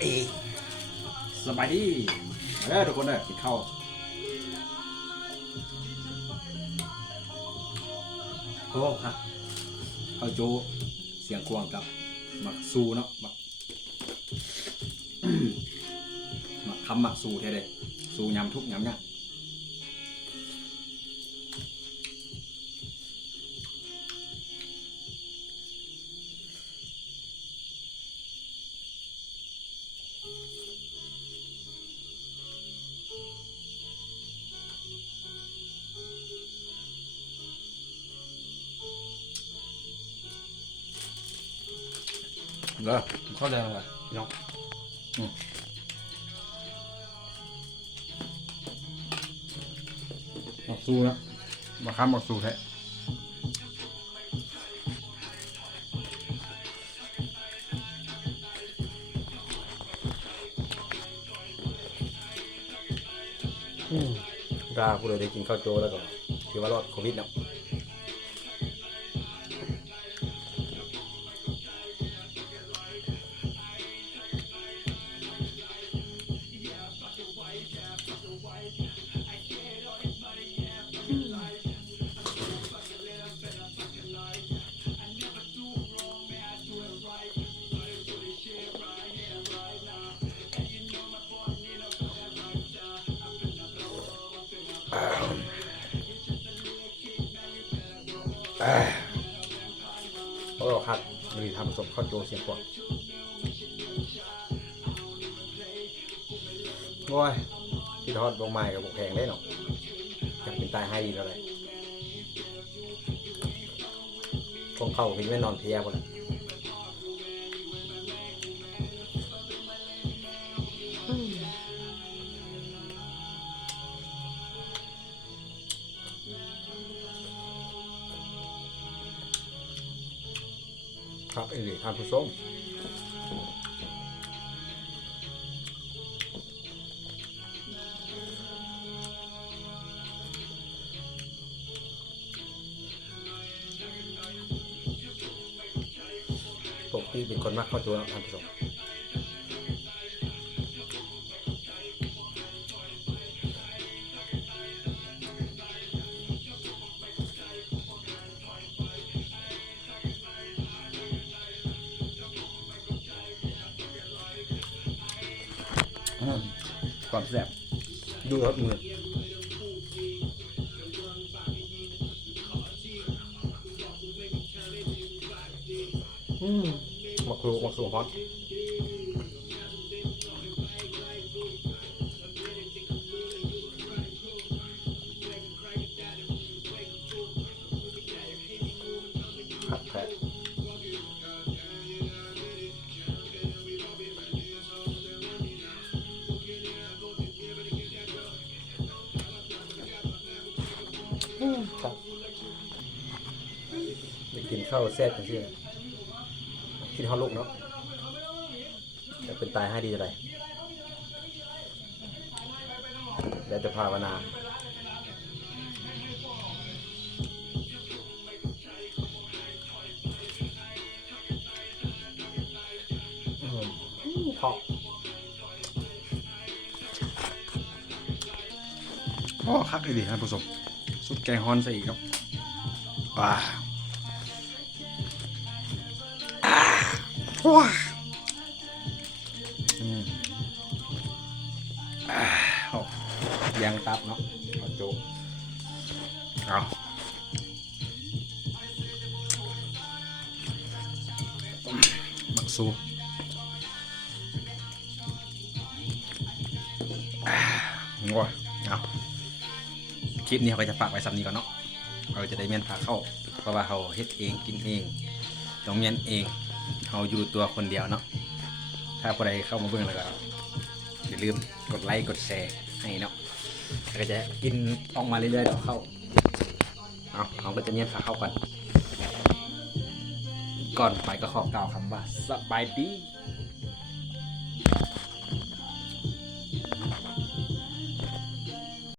เอสบายดีมาเด้อทุกคนเด้อกินข้าวโอ้ครับข้าวโจ๊เสียงควงกับหมักซูเนาะหมัก หมักคำหมักซูเท่เลยซูยำทุกยำเนี่ยเด้อ ข้าวแดงอะไร พี่น้องหมักซูนะมาค้ำหมักซูแท้กล้าพูดเลยได้กินข้าวโจ๊แล้วก็ถือว่ารอดโควิดเนาะโอ้ครับมีทำผสมข้าวโจ๊เสียงกว่าโอ้ยที่ทอดบงไม้กับบกแพงได้หรอกจะเป็นตายให้ดีเท่าไหร่คงเข้าเห็นไม่นอนเพียหมดครับเอลี่ทานผู้ส้มปกติเป็นคนมากเข้าตัวทานผู้ส้มความแซ่บดูรสมือมะกรูดมะกรูดฮอตครับแท้ครับไปกินข้าวแซ่บกันใช่ไหมกินข้าวลูกเนาะจะเป็นตายให้ดีจะไรแล้วจะภาวนาเพาะโอ้คักเลยดิท่านผู้ชมสุดแกงฮอนใส่อีกครับว้าว้ายังตับเนาะเอาโจ๊กเอาหมักซูงัวเอาคลิปนี้เขาก็จะฝากไว้ซ้ำนี้ก่อนเนาะเราจะได้เมียนพาเข้าเพราะว่าเขาเฮ็ดเองกินเองต้องเมียนเองเขาอยู่ตัวคนเดียวเนาะถ้าผู้ใดเข้ามาเบิ่งแล้วก็อย่าลืมกดไลค์กดแชร์ให้เนาะก็จะกินออกมาเรื่อยๆเดี๋ยวเข้าเขาก็จะเมียนพาเข้าก่อนไปก็ขอกล่าวคำว่าสบายดี